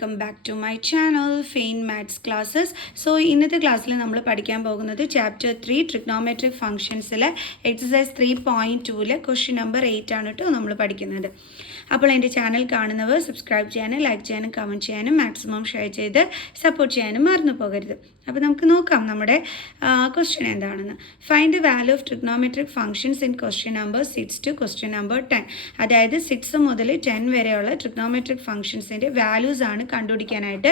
Welcome back to my channel fine maths classes. So ഇന്നത്തെ ക്ലാസ്സിൽ നമ്മൾ പഠിക്കാൻ പോകുന്നത് ചാപ്റ്റർ 3 ട്രിഗ്നോമെട്രിക് ഫംഗ്ഷൻസിലെ എക്സസൈസ് 3.2 ക്വസ്റ്റ്യൻ നമ്പർ 8 ആണ് കേട്ടോ നമ്മൾ പഠിക്കുന്നത്. അപ്പോൾ എൻ്റെ ചാനൽ കാണുന്നവർ സബ്സ്ക്രൈബ് ചെയ്യാനും ലൈക്ക് ചെയ്യാനും കമൻറ്റ് ചെയ്യാനും മാക്സിമം ഷെയർ ചെയ്ത് സപ്പോർട്ട് ചെയ്യാനും മറന്നു പോകരുത്. അപ്പോൾ നമുക്ക് നോക്കാം നമ്മുടെ ക്വസ്റ്റ്യൻ എന്താണെന്ന്. Find the value of trigonometric functions in question number 6 to question number 10. അതായത് 6 മുതൽ 10 വരെയുള്ള ട്രിഗ്നോമെട്രിക് ഫംഗ്ഷൻസിൻ്റെ വാല്യൂസ് ആണ് കണ്ടുപിടിക്കാനായിട്ട്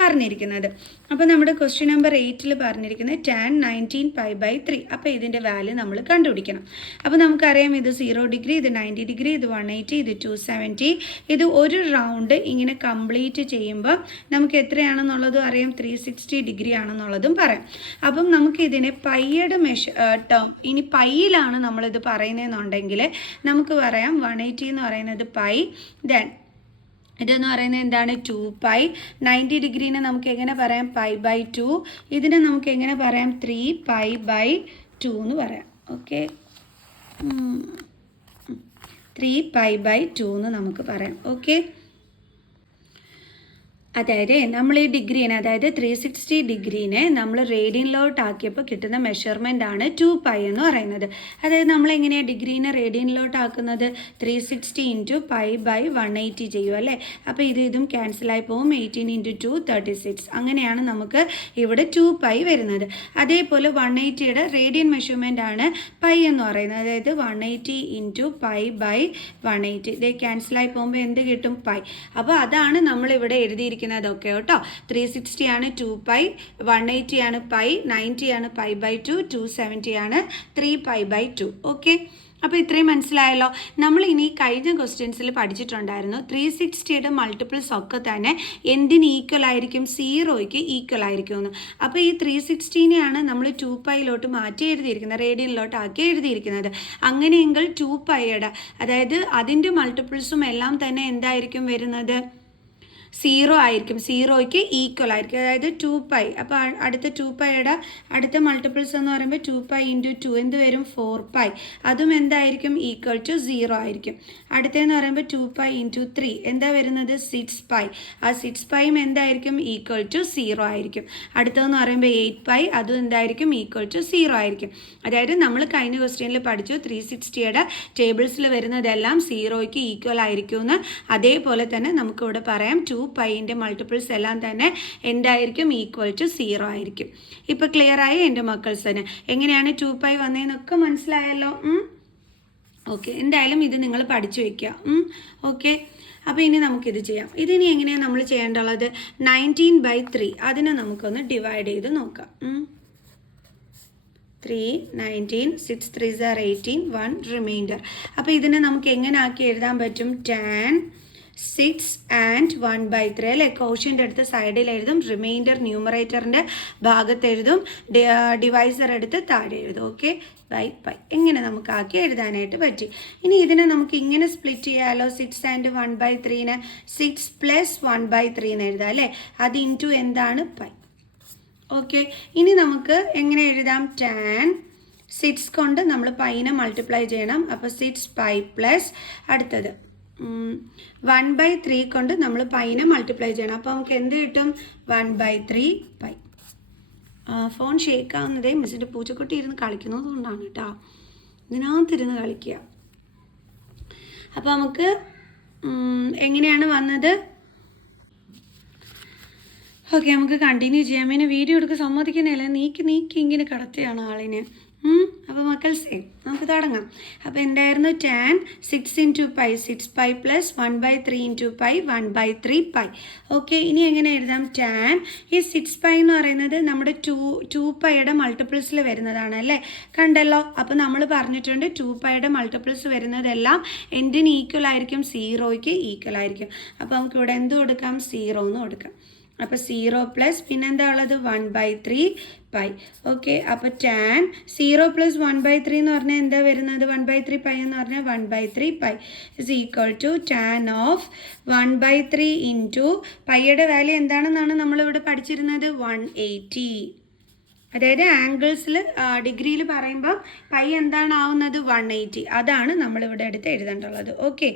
പറഞ്ഞിരിക്കുന്നത്. അപ്പോൾ നമ്മുടെ ക്വസ്റ്റ്യൻ നമ്പർ 8 പറഞ്ഞിരിക്കുന്നത് tan 19π/3. അപ്പോൾ ഇതിൻ്റെ വാല്യൂ നമ്മൾ കണ്ടുപിടിക്കണം. അപ്പോൾ നമുക്കറിയാം ഇത് 0 ഡിഗ്രി, ഇത് 90 ഡിഗ്രി, ഇത് 180, ഇത് 270. ഇത് ഒരു റൗണ്ട് ഇങ്ങനെ കംപ്ലീറ്റ് ചെയ്യുമ്പോൾ നമുക്ക് എത്രയാണെന്നുള്ളതും അറിയാം, 360 ഡിഗ്രി ആണെന്നുള്ളതും പറയാം. അപ്പം നമുക്ക് ഇതിനെ പൈയുടെ ടേം ഇനി പൈയിലാണ് നമ്മളിത് പറയുന്നതെന്നുണ്ടെങ്കിൽ നമുക്ക് പറയാം 180 എന്ന് പറയുന്നത് പൈ, ദെൻ ഇതെന്ന് പറയുന്നത് എന്താണ് 2π. 90 ഡിഗ്രീനെ നമുക്ക് എങ്ങനെ പറയാം π/2. ഇതിനെ നമുക്ക് എങ്ങനെ പറയാം 3π/2 എന്ന് പറയാം. ഓക്കെ, 3π/2 എന്ന് നമുക്ക് പറയാം. ഓക്കെ, അതായത് നമ്മൾ ഈ ഡിഗ്രീനെ, അതായത് 360 ഡിഗ്രീനെ നമ്മൾ റേഡിയനിലോട്ടാക്കിയപ്പോൾ കിട്ടുന്ന മെഷർമെൻ്റ് ആണ് 2π എന്ന് പറയുന്നത്. അതായത് നമ്മൾ എങ്ങനെയാണ് ഡിഗ്രീനെ റേഡിയനിലോട്ടാക്കുന്നത്, 360 × π/180 ചെയ്യും അല്ലേ. അപ്പോൾ ഇതും ക്യാൻസലായി പോകും. 18 × 2 36. അങ്ങനെയാണ് നമുക്ക് ഇവിടെ 2π വരുന്നത്. അതേപോലെ 180യുടെ റേഡിയൻ മെഷർമെൻ്റ് ആണ് പൈ എന്ന് പറയുന്നത്. അതായത് 180 × π/180. ഇത് ക്യാൻസലായി പോകുമ്പോൾ എന്ത് കിട്ടും, പൈ. അപ്പോൾ അതാണ് നമ്മളിവിടെ എഴുതിയിരിക്കുന്നത്. ഒക്കെ കേട്ടോ, 360 ആണ് 2π, 180 ആണ് പൈ, 90 ആണ് π/2, 270 ആണ് 3π/2. ഓക്കെ, അപ്പോൾ ഇത്രയും മനസ്സിലായല്ലോ. നമ്മൾ ഇനി കഴിഞ്ഞ ക്വസ്റ്റ്യൻസിൽ പഠിച്ചിട്ടുണ്ടായിരുന്നു 360യുടെ മൾട്ടിപ്പിൾസ് ഒക്കെ തന്നെ എന്തിന് ഈക്വൽ ആയിരിക്കും, 0യ്ക്ക് ഈക്വൽ ആയിരിക്കുമെന്ന്. അപ്പോൾ ഈ 360നെയാണ് നമ്മൾ 2πയിലോട്ട് മാറ്റി എഴുതിയിരിക്കുന്നത്, റേഡിയനിലോട്ട് ആക്കി എഴുതിയിരിക്കുന്നത്. അങ്ങനെയെങ്കിൽ 2πയുടെ അതായത് അതിൻ്റെ മൾട്ടിപ്പിൾസും എല്ലാം തന്നെ എന്തായിരിക്കും വരുന്നത്, 0 ആയിരിക്കും, 0യ്ക്ക് ഈക്വൽ ആയിരിക്കും. അതായത് 2π. അപ്പോൾ അടുത്ത 2πയുടെ അടുത്ത മൾട്ടിപ്പിൾസ് എന്ന് പറയുമ്പോൾ 2π × 2 എന്ത് വരും, 4π. അതും എന്തായിരിക്കും, ഈക്വൽ ടു 0 ആയിരിക്കും. അടുത്തതെന്ന് പറയുമ്പോൾ 2π × 3 എന്താ വരുന്നത്, 6π. ആ 6πയും എന്തായിരിക്കും, ഈക്വൽ ടു 0 ആയിരിക്കും. അടുത്തതെന്ന് പറയുമ്പോൾ 8π, അതും എന്തായിരിക്കും, ഈക്വൽ ടു 0 ആയിരിക്കും. അതായത് നമ്മൾ കഴിഞ്ഞ ക്വസ്റ്റ്യനിൽ പഠിച്ചു 360യുടെ ടേബിൾസിൽ വരുന്നതെല്ലാം 0യ്ക്ക് ഈക്വൽ ആയിരിക്കുമെന്ന്. അതേപോലെ തന്നെ നമുക്കിവിടെ പറയാം 2πൻ്റെ മൾട്ടിപ്പിൾസ് എല്ലാം തന്നെ എന്തായിരിക്കും, ഈക്വൽ ടു 0 ആയിരിക്കും. ഇപ്പോൾ ക്ലിയർ ആയി എൻ്റെ മക്കൾസിന് എങ്ങനെയാണ് 2π വന്നതെന്നൊക്കെ മനസ്സിലായല്ലോ. ഓക്കെ, എന്തായാലും ഇത് നിങ്ങൾ പഠിച്ചു വയ്ക്കുക. ഓക്കെ, അപ്പോൾ ഇനി നമുക്കിത് ചെയ്യാം. ഇതിനി എങ്ങനെയാണ് നമ്മൾ ചെയ്യേണ്ടുള്ളത്, 19/3 അതിനെ നമുക്കൊന്ന് ഡിവൈഡ് ചെയ്ത് നോക്കാം. 3, 19, 6 3s are 18, 1 റിമൈൻഡർ. അപ്പോൾ ഇതിനെ നമുക്ക് എങ്ങനെ ആക്കി എഴുതാൻ പറ്റും, tan 6 and 1/3 അല്ലേ. കോഷ്യൻ്റ് എടുത്ത് സൈഡിൽ എഴുതും, റിമൈൻഡർ ന്യൂമറേറ്ററിൻ്റെ ഭാഗത്ത് എഴുതും, ഡിവൈസർ എടുത്ത് താഴെ എഴുതും. ഓക്കെ, പൈ എങ്ങനെ നമുക്ക് ആക്കി എഴുതാനായിട്ട് പറ്റി. ഇനി ഇതിനെ നമുക്ക് ഇങ്ങനെ സ്പ്ലിറ്റ് ചെയ്യാമല്ലോ, 6 and 1/3നെ 6 + 1/3 എന്ന് എഴുതാം അല്ലേ. അത് ഇൻറ്റു എന്താണ്, പൈ. ഓക്കെ, ഇനി നമുക്ക് എങ്ങനെ എഴുതാം, tan 6 കൊണ്ട് നമ്മൾ പൈനെ മൾട്ടിപ്ലൈ ചെയ്യണം. അപ്പോൾ 6π പ്ലസ് അടുത്തത് 1/3 കൊണ്ട് നമ്മൾ പൈനെ മൾട്ടിപ്ലൈ ചെയ്യണം. അപ്പോൾ നമുക്ക് എന്ത് കിട്ടും, 1/3π. ഫോൺ ഷേക്ക് ആവുന്നതേ മിസ്സിൻ്റെ പൂച്ചക്കുട്ടി ഇരുന്ന് കളിക്കുന്നത് കൊണ്ടാണ് കേട്ടോ, ഇതിനകത്തിരുന്ന് കളിക്കുക. അപ്പോൾ നമുക്ക് എങ്ങനെയാണ് വന്നത്. ഓക്കെ, നമുക്ക് കണ്ടിന്യൂ ചെയ്യാം. പിന്നെ വീഡിയോ എടുക്കാൻ സമ്മതിക്കുന്നില്ല, നീക്കി ഇങ്ങനെ കിടത്തിയാണ് ആളിനെ. അപ്പോൾ മക്കൾസേ നമുക്ക് തുടങ്ങാം. അപ്പോൾ എന്തായിരുന്നു, tan 6 × π 6π പ്ലസ് 1/3 × π 1/3π. ഓക്കെ, ഇനി എങ്ങനെ എഴുതാം, tan ഈ 6π എന്ന് പറയുന്നത് നമ്മുടെ 2πയുടെ മൾട്ടിപ്പിൾസിൽ വരുന്നതാണ് അല്ലേ, കണ്ടല്ലോ. അപ്പോൾ നമ്മൾ പറഞ്ഞിട്ടുണ്ട് 2πയുടെ മൾട്ടിപ്പിൾസ് വരുന്നതെല്ലാം എന്തിന് ഈക്വൽ ആയിരിക്കും, 0യ്ക്ക് ഈക്വൽ ആയിരിക്കും. അപ്പോൾ നമുക്ക് ഇവിടെ എന്ത് കൊടുക്കാം, 0 എന്ന് കൊടുക്കാം. അപ്പോൾ 0 പ്ലസ് പിന്നെന്താ ഉള്ളത്, 1/3π. ഓക്കെ, അപ്പോൾ tan 0 + 1/3 എന്ന് പറഞ്ഞാൽ എന്താ വരുന്നത്, 1/3π എന്ന് പറഞ്ഞാൽ 1/3π is equal to tan of 1/3 × പൈയുടെ വാല്യൂ എന്താണെന്നാണ് നമ്മളിവിടെ പഠിച്ചിരുന്നത്, 180. അതായത് ആംഗിൾസിൽ ഡിഗ്രിയിൽ പറയുമ്പോൾ പൈ എന്താണ് ആവുന്നത് 180. അതാണ് നമ്മളിവിടെ എടുത്ത് എഴുതേണ്ടുള്ളത്. ഓക്കെ,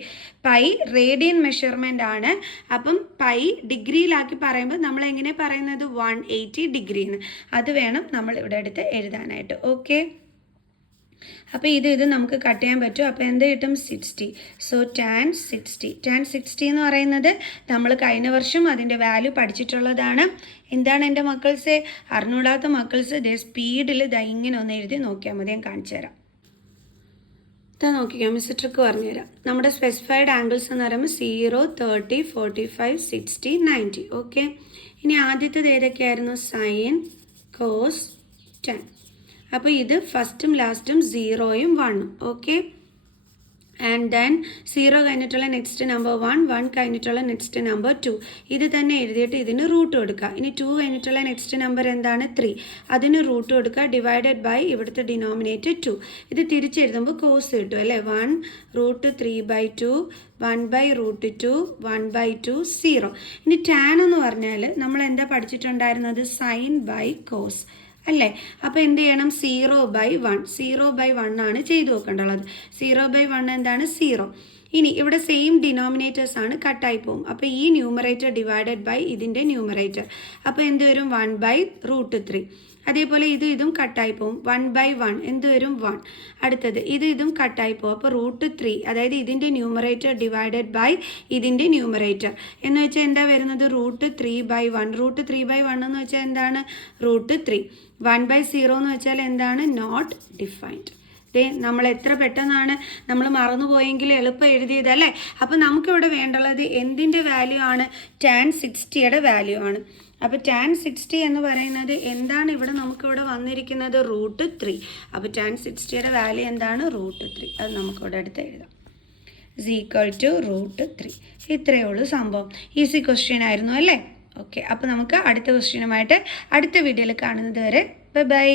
പൈ റേഡിയൻ മെഷർമെൻ്റ് ആണ്. അപ്പം പൈ ഡിഗ്രിയിലാക്കി പറയുമ്പോൾ നമ്മൾ എങ്ങനെ പറയുന്നത് 180 ഡിഗ്രിന്ന്. അത് വേണം നമ്മൾ ഇവിടെ എടുത്ത് എഴുതാനായിട്ട്. ഓക്കെ, അപ്പോൾ ഇത് നമുക്ക് കട്ട് ചെയ്യാൻ പറ്റും. അപ്പോൾ എന്ത് കിട്ടും? 60. സോ tan 60 എന്ന് പറയുന്നത് നമ്മൾ കഴിഞ്ഞ വർഷം അതിൻ്റെ വാല്യൂ പഠിച്ചിട്ടുള്ളതാണ്. എന്താണ് എൻ്റെ മക്കൾസ്? അറിഞ്ഞൂടാത്ത മക്കൾസ് സ്പീഡിൽ ഇങ്ങനെ ഒന്ന് എഴുതി നോക്കിയാൽ മതി. ഞാൻ കാണിച്ചു തരാം. നോക്കിക്കാം, മിസ് ട്രിക്ക് പറഞ്ഞുതരാം. നമ്മുടെ സ്പെസിഫൈഡ് ആംഗിൾസ് എന്ന് പറയുമ്പോൾ 0, 30, 45, 60, 90. ഓക്കെ, ഇനി ആദ്യത്തേത് ഏതൊക്കെയായിരുന്നു? Sign, cos, tan. അപ്പോൾ ഇത് ഫസ്റ്റും ലാസ്റ്റും 0യും 1ഉം. ഓക്കെ, ആൻഡ് ദെൻ 0 കഴിഞ്ഞിട്ടുള്ള നെക്സ്റ്റ് നമ്പർ 1, 1 കഴിഞ്ഞിട്ടുള്ള നെക്സ്റ്റ് നമ്പർ 2. ഇത് തന്നെ എഴുതിയിട്ട് ഇതിന് റൂട്ട് കൊടുക്കുക. ഇനി 2 കഴിഞ്ഞിട്ടുള്ള നെക്സ്റ്റ് നമ്പർ എന്താണ്? 3. അതിന് റൂട്ട് കൊടുക്കുക. ഡിവൈഡഡ് ബൈ ഇവിടുത്തെ ഡിനോമിനേറ്റർ 2. ഇത് തിരിച്ചെഴുതുമ്പോൾ കോസ് കിട്ടും അല്ലേ? 1 √3/2, 1/√2, 1/2, 0. ഇനി ടാൻ എന്ന് പറഞ്ഞാൽ നമ്മൾ എന്താ പഠിച്ചിട്ടുണ്ടായിരുന്നത്? സൈൻ ബൈ കോസ് അല്ലേ? അപ്പോൾ എന്ത് ചെയ്യണം? 0/1. 0/1 ആണ് ചെയ്തു നോക്കേണ്ടുള്ളത്. 0/1 എന്താണ്? 0. ഇനി ഇവിടെ സെയിം ഡിനോമിനേറ്റേഴ്സ് ആണ്, കട്ടായി പോകും. അപ്പോൾ ഈ ന്യൂമറേറ്റർ ഡിവൈഡഡ് ബൈ ഇതിൻ്റെ ന്യൂമറേറ്റർ. അപ്പോൾ എന്ത് വരും? 1/√3. അതേപോലെ ഇതും കട്ടായി പോകും. 1/1 എന്ത് വരും? 1. അടുത്തത് ഇതും കട്ടായി പോകും. അപ്പോൾ √3, അതായത് ഇതിൻ്റെ ന്യൂമറേറ്റർ ഡിവൈഡഡ് ബൈ ഇതിൻ്റെ ന്യൂമറേറ്റർ എന്ന് വെച്ചാൽ എന്താ വരുന്നത്? √3/1. √3/1 എന്ന് വെച്ചാൽ എന്താണ്? √3. 1/0 എന്ന് വെച്ചാൽ എന്താണ്? Not defined. നമ്മൾ എത്ര പെട്ടെന്നാണ് നമ്മൾ മറന്നുപോയെങ്കിൽ എളുപ്പം എഴുതിയതല്ലേ? അപ്പോൾ നമുക്കിവിടെ വേണ്ടുള്ളത് എന്തിൻ്റെ വാല്യൂ ആണ്? tan 60യുടെ വാല്യൂ ആണ്. അപ്പോൾ tan 60 എന്ന് പറയുന്നത് എന്താണ്? ഇവിടെ നമുക്കിവിടെ വന്നിരിക്കുന്നത് √3. അപ്പോൾ tan 60യുടെ വാല്യൂ എന്താണ്? √3. അത് നമുക്കിവിടെ എടുത്ത് എഴുതാം. =√3. ഇത്രയേ ഉള്ളൂ സംഭവം. ഈസി ക്വസ്റ്റ്യൻ ആയിരുന്നു അല്ലേ? ഓക്കെ, അപ്പോൾ നമുക്ക് അടുത്ത ക്വസ്റ്റ്യനുമായിട്ട് അടുത്ത വീഡിയോയിൽ കാണുന്നത് വരെ ബൈ.